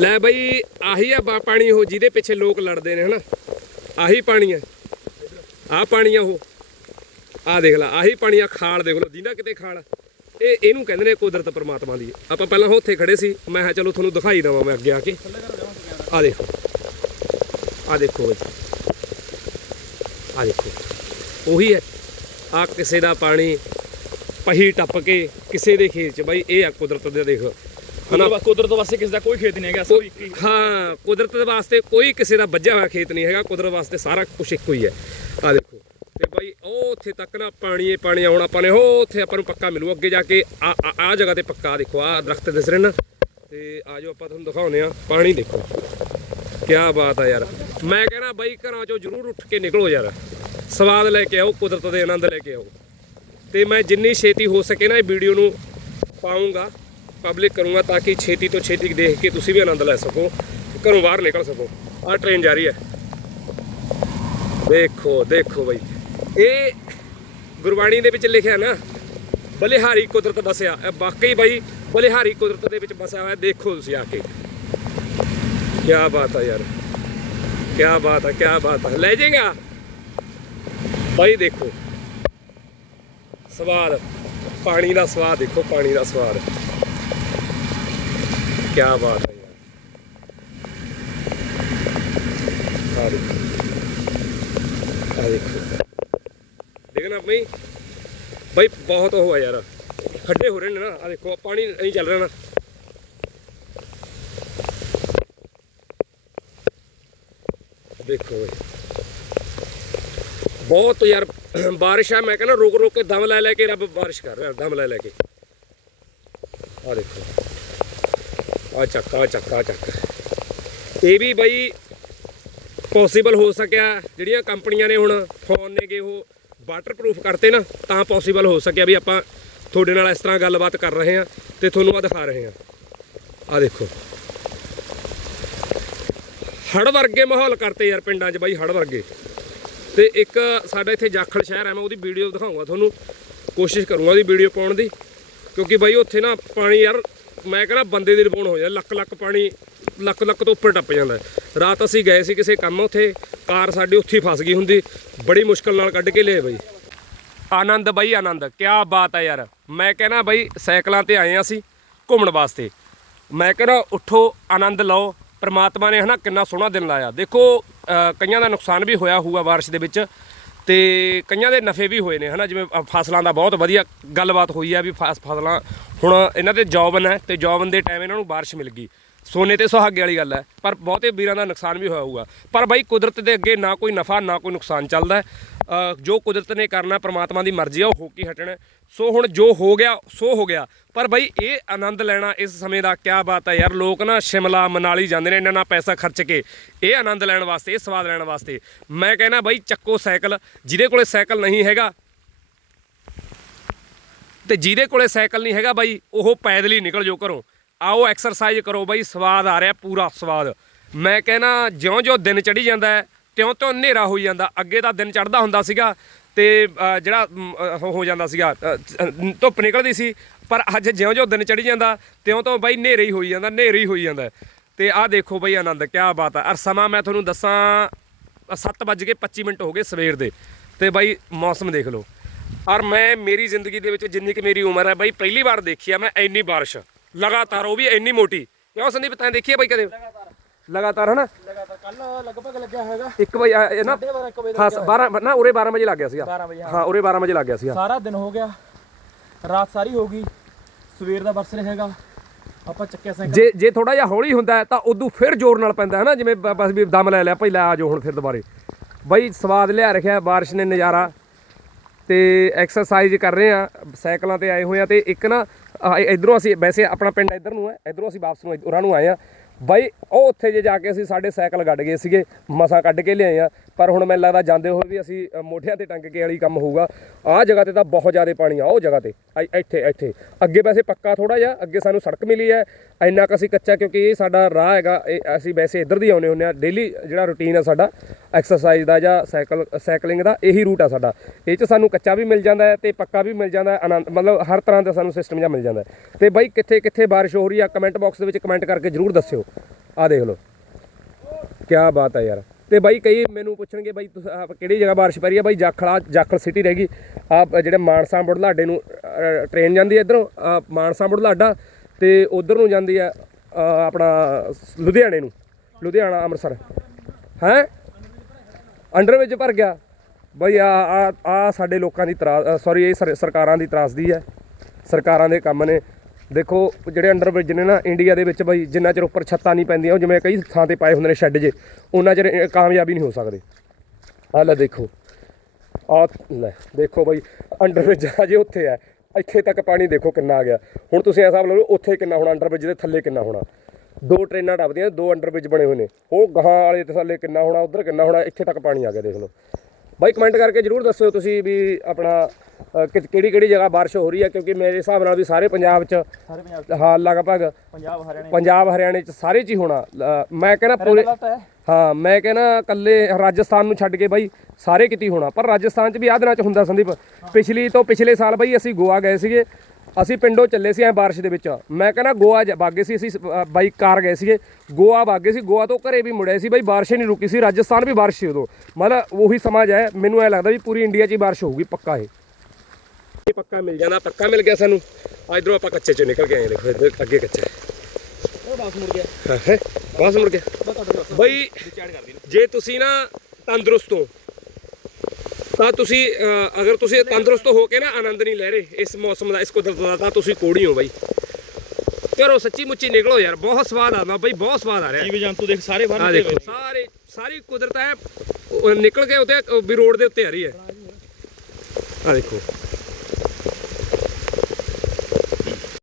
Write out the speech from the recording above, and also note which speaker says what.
Speaker 1: ਲੈ ਬਈ, ਆਹੀ ਆ ਬਾ- ਪਾਣੀ ਉਹ, ਜਿਹਦੇ ਪਿੱਛੇ ਲੋਕ ਲੜਦੇ ਨੇ, ਹਨਾ? ਆਹੀ ਪਾਣੀ ਆ। ਆਹ ਪਾਣੀ ਆ ਉਹ। ਆਹ ਦੇਖ ਲੈ, ਆਹੀ ਪਾਣੀ ਆ, ਖਾਲ ਦੇਖ ਲਓ ਜਿੰਦਾ ਕਿਤੇ ਖਾਲ ਇਹ, ਇਹਨੂੰ ਕਹਿੰਦੇ ਨੇ ਕੁਦਰਤ ਪਰਮਾਤਮਾ ਦੀ। ਆਪਾਂ ਪਹਿਲਾਂ ਉੱਥੇ ਖੜੇ ਸੀ, ਮੈਂ ਕਿਹਾ ਚਲੋ ਤੁਹਾਨੂੰ ਦਿਖਾਈ ਦਵਾਂ ਮੈਂ ਅੱਗੇ ਆ ਕੇ। ਆ ਦੇਖੋ। ਆ ਦੇਖੋ ਬਈ। ਆ ਦੇਖੋ। ਉਹੀ ਹੈ। ਆ ਕਿਸੇ ਦਾ ਪਾਣੀ ਪਹੀ ਟੱਪ ਕੇ ਕਿਸੇ ਦੇ ਖੇਤ 'ਚ, ਬਾਈ ਇਹ ਆ ਕੁਦਰਤ ਦੇ, ਦੇਖ ਹਨਾ?
Speaker 2: ਕੁਦਰਤ ਵਾਸਤੇ ਕਿਸੇ ਦਾ ਕੋਈ ਖੇਤ ਨਹੀਂ ਹੈਗਾ ਸਭ ਇੱਕ ਹੀ
Speaker 1: ਹਾਂ ਕੁਦਰਤ ਦੇ ਵਾਸਤੇ ਕੋਈ ਕਿਸੇ ਦਾ ਵੱਜਿਆ ਹੋਇਆ ਖੇਤ ਨਹੀਂ ਹੈਗਾ ਕੁਦਰਤ ਵਾਸਤੇ ਸਾਰਾ ਕੁਝ ਇੱਕੋ ਹੀ ਹੈ। ਆ ਦੇਖੋ ਤੇ ਬਾਈ ਉਹ ਉੱਥੇ ਤੱਕ ਨਾ ਪਾਣੀ ਹੀ ਪਾਣੀ ਆਉਣਾ ਆਪਾਂ ਨੇ ਉਹ ਉੱਥੇ ਆਪਾਂ ਨੂੰ ਪੱਕਾ ਮਿਲੂ ਅੱਗੇ ਜਾ ਕੇ ਆ ਆ- ਜਗ੍ਹਾ ਤੇ ਪੱਕਾ ਦੇਖੋ ਆ ਦਰਖਤ ਦਿਸ ਰਹੇ ਨਾ ਤੇ ਆ ਜਾਓ ਆਪਾਂ ਤੁਹਾਨੂੰ ਦਿਖਾਉਨੇ ਆ ਪਾਣੀ ਦੇਖੋ। ਕੀ ਬਾਤ ਆ ਯਾਰ। ਮੈਂ ਕਹਿੰਦਾ ਬਾਈ ਘਰਾਂ ਚੋਂ ਜ਼ਰੂਰ ਉੱਠ ਕੇ ਨਿਕਲੋ ਯਾਰ। ਸਵਾਦ ਲੈ ਕੇ ਆਓ ਕੁਦਰਤ ਦੇ ਆਨੰਦ ਲੈ ਕੇ ਆਓ। ਤੇ ਮੈਂ ਜਿੰਨੀ ਛੇਤੀ ਹੋ ਸਕੇ ਨਾ ਇਹ ਵੀਡੀਓ ਨੂੰ ਪਾਉਂਗਾ ਪਬਲਿਕ ਕਰੂੰਗਾ ਤਾਂ ਕਿ ਛੇਤੀ ਤੋਂ ਛੇਤੀ ਦੇਖ ਕੇ ਤੁਸੀਂ ਵੀ ਆਨੰਦ ਲੈ ਸਕੋ ਘਰੋਂ ਬਾਹਰ ਨਿਕਲ ਸਕੋ। ਆਹ ਟ੍ਰੇਨ ਜਾ ਰਹੀ ਹੈ। ਦੇਖੋ ਦੇਖੋ ਬਈ। ਇਹ ਗੁਰਬਾਣੀ ਦੇ ਵਿੱਚ ਲਿਖਿਆ ਨਾ, ਬਲਿਹਾਰੀ ਕੁਦਰਤ ਬਸਿਆ। ਇਹ ਵਾਕਈ ਬਾਈ ਬਲਿਹਾਰੀ ਕੁਦਰਤ ਦੇ ਵਿੱਚ ਬਸਿਆ ਹੋਇਆ, ਦੇਖੋ ਤੁਸੀਂ ਆ ਕੇ। ਕੀ ਬਾਤ ਆ ਯਾਰ। ਕੀ ਬਾਤ ਆ ਕੀ ਬਾਤ ਆ। ਲੈ ਜਾਏਗਾ। ਬਾਈ ਦੇਖੋ। ਸਵਾਦ। ਪਾਣੀ ਦਾ ਸਵਾਦ ਦੇਖੋ, ਪਾਣੀ ਦਾ ਸਵਾਦ। ਕੀ ਬਾਤ ਹੈ ਯਾਰ। ਆ ਦੇਖੋ। ਆ ਦੇਖੋ। ਦੇਖਣਾ ਬਈ ਬਈ ਬਹੁਤ ਉਹ ਆ ਯਾਰ। ਖੱਡੇ ਹੋ ਰਹੇ ਨੇ ਨਾ। ਆ ਦੇਖੋ, ਪਾਣੀ ਨਹੀਂ ਚੱਲ ਰਿਹਾ ਨਾ। ਦੇਖੋ ਬਈ। ਬਹੁਤ ਯਾਰ, ਬਾਰਿਸ਼ ਆ। ਮੈਂ ਕਹਿੰਦਾ ਰੁਕ ਰੁਕ ਕੇ ਦਮ ਲੈ ਲੈ ਕੇ ਰੱਬ ਬਾਰਿਸ਼ ਕਰ ਰਿਹਾ, ਦਮ ਲੈ ਲੈ ਕੇ। ਆ ਦੇਖੋ। ਆ ਚੱਕਾ ਚੱਕਾ ਚੱਕ। ਇਹ ਵੀ ਬਾਈ ਪੋਸੀਬਲ ਹੋ ਸਕਿਆ, ਜਿਹੜੀਆਂ ਕੰਪਨੀਆਂ ਨੇ ਹੁਣ ਫੋਨ ਨੇਗੇ ਉਹ ਵਾਟਰਪ੍ਰੂਫ ਕਰਤੇ ਨਾ, ਤਾਂ ਪੋਸੀਬਲ ਹੋ ਸਕਿਆ ਵੀ ਆਪਾਂ ਤੁਹਾਡੇ ਨਾਲ ਇਸ ਤਰ੍ਹਾਂ ਗੱਲਬਾਤ ਕਰ ਰਹੇ ਹਾਂ ਤੇ ਤੁਹਾਨੂੰ ਆ ਦਿਖਾ ਰਹੇ ਹਾਂ। ਆ ਦੇਖੋ। ਹੜ ਵਰਗੇ ਮਾਹੌਲ ਕਰਤੇ ਯਾਰ ਪਿੰਡਾਂ 'ਚ ਬਾਈ ਹੜ ਵਰਗੇ। ਤੇ ਇੱਕ ਸਾਡਾ ਇੱਥੇ ਜਾਖਲ ਸ਼ਹਿਰ ਹੈ, ਮੈਂ ਉਹਦੀ ਵੀਡੀਓ ਦਿਖਾਉਂਗਾ ਤੁਹਾਨੂੰ। ਕੋਸ਼ਿਸ਼ ਕਰੂੰਗਾ ਉਹਦੀ ਵੀਡੀਓ ਪਾਉਣ ਦੀ, ਕਿਉਂਕਿ ਬਾਈ ਉੱਥੇ ਨਾ ਪਾਣੀ ਯਾਰ ਮੈਂ ਕਹਿੰਦਾ ਬੰਦੇ ਦੀ ਰਿਪੋਰਟ ਹੋ ਜਾ ਲੱਕ ਲੱਕ ਪਾਣੀ ਲੱਕ ਲੱਕ ਤੋਂ ਉੱਪਰ ਟੱਪ ਜਾਂਦਾ ਰਾਤ ਅਸੀਂ ਗਏ ਸੀ ਕਿਸੇ ਕੰਮ ਉੱਥੇ, ਕਾਰ ਸਾਡੀ ਉੱਥੇ ਹੀ ਫਸ ਗਈ ਹੁੰਦੀ, ਬੜੀ ਮੁਸ਼ਕਲ ਨਾਲ ਕੱਢ ਕੇ ਲਿਆਏ ਬਾਈ। ਆਨੰਦ ਬਾਈ, ਆਨੰਦ ਕੀ ਬਾਤ ਹੈ ਯਾਰ। ਮੈਂ ਕਹਿੰਦਾ ਬਾਈ, ਸਾਈਕਲਾਂ ਤੇ ਆਏ ਹਾਂ ਅਸੀਂ ਘੁੰਮਣ ਵਾਸਤੇ। ਮੈਂ ਕਹਿੰਦਾ ਉੱਠੋ, ਆਨੰਦ ਲਓ। ਪ੍ਰਮਾਤਮਾ ਨੇ ਹਨਾ ਕਿੰਨਾ ਸੋਹਣਾ ਦਿਨ ਲਾਇਆ। ਦੇਖੋ ਕਈਆਂ ਦਾ ਨੁਕਸਾਨ ਵੀ ਹੋਇਆ ਹੋਊਗਾ ਬਾਰਿਸ਼ ਦੇ ਵਿੱਚ। ਤੇ ਕਈਆਂ ਦੇ ਨਫੇ ਵੀ ਹੋਏ ਨੇ, ਹਨਾ? ਜਿਵੇਂ ਫਸਲਾਂ ਦਾ ਬਹੁਤ ਵਧੀਆ ਗੱਲਬਾਤ ਹੋਈ ਆ ਵੀ ਫਸ- ਫਸਲਾਂ, ਹੁਣ ਇਹਨਾਂ ਤੇ ਜੌਬਨ ਹੈ ਤੇ ਜੌਬਨ ਦੇ ਟਾਈਮ ਇਹਨਾਂ ਨੂੰ ਬਾਰਿਸ਼ ਮਿਲ ਗਈ। ਸੋਨੇ ਤੇ ਸੁਹਾਗੇ ਵਾਲੀ ਗੱਲ ਹੈ, ਪਰ ਬਹੁਤੇ ਵੀਰਾਂ ਦਾ ਨੁਕਸਾਨ ਵੀ ਹੋਇਆ ਹੋਊਗਾ। ਪਰ ਬਾਈ ਕੁਦਰਤ ਦੇ ਅੱਗੇ ਨਾ ਕੋਈ ਨਫਾ, ਨਾ ਕੋਈ ਨੁਕਸਾਨ ਚੱਲਦਾ ਜੋ ਕੁਦਰਤ ਨੇ ਕਰਨਾ, ਪ੍ਰਮਾਤਮਾ ਦੀ ਮਰਜ਼ੀ ਆ, ਉਹ ਹੋ ਕੇ ਹਟਣਾ ਸੋ ਹੁਣ ਜੋ ਹੋ ਗਿਆ, ਸੋ ਹੋ ਗਿਆ। ਪਰ ਬਾਈ ਇਹ ਆਨੰਦ ਲੈਣਾ ਇਸ ਸਮੇਂ ਦਾ ਕਿਆ ਬਾਤ ਹੈ ਯਾਰ, ਲੋਕ ਨਾ ਸ਼ਿਮਲਾ, ਮਨਾਲੀ ਜਾਂਦੇ ਨੇ ਇਹਨਾਂ ਨਾਲ ਪੈਸਾ ਖਰਚ ਕੇ। ਇਹ ਆਨੰਦ ਲੈਣ ਵਾਸਤੇ, ਇਹ ਸਵਾਦ ਲੈਣ ਵਾਸਤੇ। ਮੈਂ ਕਹਿੰਦਾ ਬਾਈ ਚੱਕੋ ਸਾਈਕਲ, ਜਿਹਦੇ ਕੋਲੇ ਸਾਈਕਲ ਨਹੀਂ ਹੈਗਾ, ਤੇ ਜਿਹਦੇ ਕੋਲੇ ਸਾਈਕਲ ਨਹੀਂ ਹੈਗਾ ਬਾਈ, ਉਹ ਪੈਦਲ ਹੀ ਨਿਕਲ ਜੋ ਘਰੋਂ। ਆਓ ਐਕਸਰਸਾਈਜ਼ ਕਰੋ ਬਾਈ, ਸਵਾਦ ਆ ਰਿਹਾ ਪੂਰਾ ਸਵਾਦ। ਮੈਂ ਕਹਿੰਦਾ, ਜਿਉਂ-ਜਿਉਂ ਦਿਨ ਚੜੀ ਜਾਂਦਾ ਹੈ, ਤਿਉਂ-ਤਿਉਂ ਹਨੇਰਾ ਹੋਈ ਜਾਂਦਾ। ਅੱਗੇ ਤਾਂ ਦਿਨ ਚੜਦਾ ਹੁੰਦਾ ਸੀਗਾ ਤੇ ਜਿਹੜਾ ਉਹ ਹੋ ਜਾਂਦਾ ਸੀਗਾ ਧੁੱਪ ਨਿਕਲਦੀ ਸੀ, ਪਰ ਅੱਜ ਜਿਉਂ-ਜਿਉਂ ਦਿਨ ਚੜੀ ਜਾਂਦਾ ਤਿਉਂ-ਤਿਉਂ ਬਾਈ ਹਨੇਰੇ ਹੀ ਹੋਈ ਜਾਂਦਾ, ਹਨੇਰੇ ਹੀ ਹੋਈ ਜਾਂਦਾ ਤੇ ਆਹ ਦੇਖੋ ਬਾਈ ਆਨੰਦ, ਕਿਆ ਬਾਤ ਹੈ ਔਰ ਸਮਾਂ ਮੈਂ ਤੁਹਾਨੂੰ ਦੱਸਾਂ 7:25 ਮਿੰਟ ਹੋ ਗਏ ਸਵੇਰ ਦੇ। ਤੇ ਬਾਈ ਮੌਸਮ ਦੇਖ ਲਓ। ਔਰ ਮੈਂ, ਮੇਰੀ ਜ਼ਿੰਦਗੀ ਦੇ ਵਿੱਚ ਜਿੰਨੀ ਕਿ ਮੇਰੀ ਉਮਰ ਹੈ ਬਾਈ, ਪਹਿਲੀ ਵਾਰ ਦੇਖੀ ਆ ਮੈਂ, ਇੰਨੀ ਬਾਰਿਸ਼। ਲਗਾਤਾਰ ਉਹ ਵੀ ਇੰਨੀ ਮੋਟੀ। ਕਿਉਂ ਸੰਦੀਪ ਤੈਂ ਦੇਖੀ ਹੈ ਬਾਈ ਕਦੇ? ਲਗਾਤਾਰ ਹਨਾ?
Speaker 2: ਲਗਾਤਾਰ। ਕੱਲ ਲਗਭਗ ਲੱਗਿਆ ਹੋਵੇਗਾ
Speaker 1: ਇੱਕ ਵਜੇ ਆ- ਇਹ ਨਾ
Speaker 2: 12 ਵਜੇ
Speaker 1: ਹਾਂ 12 ਨਾ ਉਰੇ 12 ਵਜੇ ਲੱਗ ਗਿਆ ਸੀਗਾ।
Speaker 2: 12 ਵਜੇ
Speaker 1: ਹਾਂ। ਉਰੇ 12 ਵਜੇ ਲੱਗ ਗਿਆ ਸੀਗਾ।
Speaker 2: ਸਾਰਾ ਦਿਨ ਹੋ ਗਿਆ। ਰਾਤ ਸਾਰੀ ਹੋ ਗਈ। ਸਵੇਰ ਦਾ ਬਰਸ ਹੈਗਾ। ਆਪਾਂ ਚੱਕਿਆ ਸਾਈਕਲ।
Speaker 1: ਜੇ ਜੇ ਥੋੜਾ ਜਿਹਾ ਹੌਲੀ ਹੁੰਦਾ ਤਾਂ ਉਦੋਂ ਫਿਰ ਜ਼ੋਰ ਨਾਲ ਪੈਂਦਾ ਹੈ ਨਾ ਜਿਵੇਂ ਬਸ ਵੀ ਦਮ ਲੈ ਲਿਆ ਭਾਈ ਲੈ ਆ ਜਾਓ ਹੁਣ ਫਿਰ ਦੁਬਾਰੇ। ਬਾਈ ਸਵਾਦ ਲਿਆ ਰੱਖਿਆ ਬਾਰਿਸ਼ ਨੇ ਨਜ਼ਾਰਾ। ਤੇ ਐਕਸਰਸਾਈਜ਼ ਕਰ ਰਹੇ ਆ ਸਾਈਕਲਾਂ ਤੇ ਆਏ ਹੋਏ ਆ ਤੇ ਇੱਕ ਨਾ ਆਹ ਇਧਰੋਂ ਅਸੀਂ ਵੈਸੇ ਆਪਣਾ ਪਿੰਡ ਇਧਰ ਨੂੰ ਹੈ, ਇਧਰੋਂ ਅਸੀਂ ਵਾਪਸ ਨੂੰ ਉਹਨਾਂ ਨੂੰ ਆਏ ਆ ਬਾਈ, ਉਹ ਉੱਥੇ ਜੇ ਜਾ ਕੇ ਅਸੀਂ ਸਾਡੇ ਸਾਈਕਲ ਕੱਢ ਗਏ ਸੀਗੇ, ਮਸਾਂ ਕੱਢ ਕੇ ਲਿਆਏ ਆ ਪਰ ਹੁਣ ਮੈਨੂੰ ਲੱਗਦਾ ਜਾਂਦੇ ਹੋਏ ਵੀ ਅਸੀਂ ਮੋਢਿਆਂ ਤੇ ਟੰਗ ਕੇ ਵਾਲੀ ਕੰਮ ਹੋਊਗਾ। ਆਹ ਜਗ੍ਹਾ ਤੇ ਤਾਂ ਬਹੁਤ ਜ਼ਿਆਦਾ ਪਾਣੀ ਆ, ਉਹ ਜਗ੍ਹਾ ਤੇ। ਇ- ਇੱਥੇ ਇੱਥੇ। ਅੱਗੇ ਵੈਸੇ ਪੱਕਾ ਥੋੜਾ ਜਿਹਾ, ਅੱਗੇ ਸਾਨੂੰ ਸੜਕ ਮਿਲੀ ਹੈ। ਇੰਨਾ ਕੁ ਅਸੀਂ ਕੱਚਾ, ਕਿਉਂਕਿ ਇਹ ਸਾਡਾ ਰਾਹ ਹੈਗਾ, ਇਹ ਅਸੀਂ ਵੈਸੇ ਇੱਧਰ ਦੀ ਆਉਨੇ ਹੁੰਦੇ ਆ ਡੇਲੀ ਜਿਹੜਾ ਰੁਟੀਨ ਆ ਸਾਡਾ ਐਕਸਰਸਾਈਜ਼ ਦਾ ਜਾਂ ਸਾਈਕਲ ਸਾਈਕਲਿੰਗ ਦਾ, ਇਹੀ ਰੂਟ ਆ ਸਾਡਾ। ਇਹ ਚ ਸਾਨੂੰ ਕੱਚਾ ਵੀ ਮਿਲ ਜਾਂਦਾ ਹੈ ਤੇ ਪੱਕਾ ਵੀ ਮਿਲ ਜਾਂਦਾ ਹੈ, ਆਨੰਦ, ਮਤਲਬ ਹਰ ਤਰ੍ਹਾਂ ਦਾ ਸਾਨੂੰ ਸਿਸਟਮ ਜਿਹਾ ਮਿਲ ਜਾਂਦਾ ਹੈ। ਤੇ ਬਾਈ, ਕਿੱਥੇ ਕਿੱਥੇ ਬਾਰਿਸ਼ ਹੋ ਰਹੀ ਆ ਕਮੈਂਟ ਬਾਕਸ ਦੇ ਵਿੱਚ ਕਮੈਂਟ ਕਰਕੇ ਜਰੂਰ ਦੱਸਿਓ। ਆ ਦੇਖ ਲਓ। ਕੀ ਬਾਤ ਹੈ ਯਾਰ। ਤੇ ਬਾਈ ਕਈ ਮੈਨੂੰ ਪੁੱਛਣਗੇ ਬਾਈ ਤੁਸੀਂ ਕਿਹੜੀ ਜਗ੍ਹਾ ਬਾਰਿਸ਼ ਪੈ ਰਹੀ ਹੈ ਬਾਈ ਜਾਖਲਾ, ਜਾਖਲ ਸਿਟੀ ਰਹਿ ਗਈ। ਆ ਜਿਹੜੇ ਮਾਨਸਾ ਬੁਢਲਾਡੇ ਨੂੰ ਟ੍ਰੇਨ ਜਾਂਦੀ ਹੈ ਇਧਰੋਂ ਮਾਨਸਾ ਬੁਢਲਾਡਾ ਤੇ ਉਧਰ ਨੂੰ ਜਾਂਦੀ ਹੈ ਆਪਣਾ ਲੁਧਿਆਣੇ ਨੂੰ, ਲੁਧਿਆਣਾ, ਅੰਮ੍ਰਿਤਸਰ। ਹੈ? ਅੰਡਰ ਵਿੱਚ ਭਰ ਗਿਆ। ਬਈ ਆ ਆ ਸਾਡੇ ਲੋਕਾਂ ਦੀ ਤਰਾ ਸੌਰੀ ਇਹ ਸਰਕਾਰਾਂ ਦੀ ਤਰਾਸਦੀ ਹੈ ਸਰਕਾਰਾਂ ਦੇ ਕੰਮ ਨੇ। ਦੇਖੋ, ਜਿਹੜੇ ਅੰਡਰ ਬ੍ਰਿਜ ਨੇ ਨਾ ਇੰਡੀਆ ਦੇ ਵਿੱਚ ਬਈ ਜਿੰਨਾ ਚਿਰ ਉੱਪਰ ਛੱਤਾਂ ਨਹੀਂ ਪੈਂਦੀਆਂ, ਉਹ ਜਿਵੇਂ ਕਈ ਥਾਂ ਤੇ ਪਾਏ ਹੁੰਦੇ ਨੇ ਸ਼ੈੱਡ ਜੇ, ਉਹਨਾਂ ਚਿਰ ਕਾਮਯਾਬੀ ਨਹੀਂ ਹੋ ਸਕਦੇ। ਆ ਲੈ ਦੇਖੋ। ਆ ਲੈ, ਦੇਖੋ ਬਈ, ਅੰਡਰ ਬ੍ਰਿਜ ਅਜੇ ਉੱਥੇ ਹੈ ਇੱਥੇ ਤੱਕ ਪਾਣੀ ਦੇਖੋ ਕਿੰਨਾ ਆ ਗਿਆ। ਹੁਣ ਤੁਸੀਂ ਇਹ ਹਿਸਾਬ ਲਾ ਲਓ, ਉੱਥੇ ਕਿੰਨਾ ਹੋਣਾ, ਅੰਡਰ ਬ੍ਰਿਜ ਦੇ ਥੱਲੇ ਕਿੰਨਾ ਹੋਣਾ। ਦੋ ਟ੍ਰੇਨਾਂ ਟੱਪਦੀਆਂ ਦੋ ਅੰਡਰ ਬ੍ਰਿਜ ਬਣੇ ਹੋਏ ਨੇ। ਉਹ ਗਾਹਾਂ ਵਾਲੇ ਦੇ ਥੱਲੇ ਕਿੰਨਾ ਹੋਣਾ, ਉਧਰ ਕਿੰਨਾ ਹੋਣਾ, ਇੱਥੇ ਤੱਕ ਪਾਣੀ ਆ ਗਿਆ, ਦੇਖ ਲਓ। ਬਾਈ ਕਮੈਂਟ ਕਰਕੇ ਜਰੂਰ ਦੱਸਿਓ ਤੁਸੀਂ ਵੀ ਆਪਣਾ ਕਿਹੜੀ ਕਿਹੜੀ ਜਗ੍ਹਾ ਬਾਰਿਸ਼ ਹੋ ਰਹੀ ਹੈ ਕਿਉਂਕਿ ਮੇਰੇ ਹਿਸਾਬ ਨਾਲ ਵੀ ਸਾਰੇ ਪੰਜਾਬ 'ਚ
Speaker 2: ਸਾਰੇ ਪੰਜਾਬ 'ਚ।
Speaker 1: ਹਾਂ ਲਗਭਗ
Speaker 2: ਪੰਜਾਬ ਹਰਿਆਣੇ
Speaker 1: ਪੰਜਾਬ ਹਰਿਆਣੇ 'ਚ ਸਾਰੇ 'ਚ ਹੀ ਹੋਣਾ। ਮੈਂ ਕਹਿੰਦਾ ਪੂਰੇ
Speaker 2: ਹੈ।
Speaker 1: ਮੈਂ ਕਹਿੰਦਾ ਕੱਲੇ ਰਾਜਸਥਾਨ ਨੂੰ ਛੱਡ ਕੇ ਬਾਈ ਸਾਰੇ ਕਿਤੇ ਹੋਣਾ। ਪਰ ਰਾਜਸਥਾਨ 'ਚ ਵੀ ਆਹ ਦਿਨਾਂ 'ਚ ਹੁੰਦਾ ਸੰਦੀਪ ਪਿਛਲੀ ਤੋਂ ਪਿਛਲੇ ਸਾਲ ਬਾਈ ਅਸੀਂ ਗੋਆ ਗਏ ਸੀਗੇ। ਅਸੀਂ ਪਿੰਡੋਂ ਚੱਲੇ ਸੀ ਐ ਬਾਰਿਸ਼ ਦੇ ਵਿੱਚ। ਮੈਂ ਕਹਿੰਦਾ ਗੋਆ ਬਾਗੇ ਸੀ ਅਸੀਂ ਬਾਈਕ ਕਾਰ ਗਏ ਸੀਗੇ। ਗੋਆ ਬਾਗੇ ਸੀ ਗੋਆ ਤੋਂ ਘਰੇ ਵੀ ਮੁੜੇ ਸੀ। ਬਾਈ ਬਾਰਿਸ਼ ਨਹੀਂ ਰੁਕੀ ਸੀ ਰਾਜਸਥਾਨ ਵੀ ਬਾਰਿਸ਼ ਸੀ ਉਦੋਂ। ਮਤਲਬ ਉਹੀ ਸਮਾਜ ਹੈ। ਮੈਨੂੰ ਐ ਲੱਗਦਾ ਵੀ ਪੂਰੀ ਇੰਡੀਆ 'ਚ ਹੀ ਬਾਰਿਸ਼ ਹੋਊਗੀ ਪੱਕਾ ਇਹ। ਇਹ ਪੱਕਾ ਮਿਲ ਜਾਂਦਾ ਪੱਕਾ ਮਿਲ ਗਿਆ ਸਾਨੂੰ। ਆ ਇਧਰੋਂ ਆਪਾਂ ਕੱਚੇ 'ਚੋਂ ਨਿਕਲ ਕੇ ਆਏ ਦੇਖੋ ਇੱਧਰ ਅੱਗੇ ਕੱਚਾ
Speaker 2: ਉਹ ਬਾਸ ਮੁੜ ਗਿਆ।
Speaker 1: ਹੈ? ਬਾਸ ਮੁੜ ਗਿਆ। ਬਈ ਜੇ ਤੁਸੀਂ ਨਾ ਤੰਦਰੁਸਤ ਹੋ ਤਾਂ ਤੁਸੀਂ ਅਗਰ ਤੁਸੀਂ ਤੰਦਰੁਸਤ ਹੋ ਕੇ ਨਾ ਆਨੰਦ ਨਹੀਂ ਲੈ ਰਹੇ ਇਸ ਮੌਸਮ ਦਾ ਇਸ ਕੁਦਰਤ ਦਾ ਤਾਂ ਤੁਸੀਂ ਕੋੜੀ ਹੋ ਬਾਈ। ਕਰੋ ਸੱਚੀ ਮੁੱਚੀ ਨਿਕਲੋ ਯਾਰ ਬਹੁਤ ਸਵਾਦ ਆਉਂਦਾ ਬਾਈ ਬਹੁਤ ਸਵਾਦ ਆ ਰਿਹਾ।
Speaker 2: ਜੀਵ ਜੰਤੂ ਦੇਖ ਸਾਰੇ ਬਾਹਰ ਨਿਕਲੇ
Speaker 1: ਦੇਖੋ ਸਾਰੇ ਸਾਰੀ ਕੁਦਰਤ ਹੈ ਨਿਕਲ ਕੇ ਉੱਤੇ ਵੀ ਰੋਡ ਦੇ ਉੱਤੇ ਆ ਰਹੀ ਹੈ ਆ ਦੇਖੋ।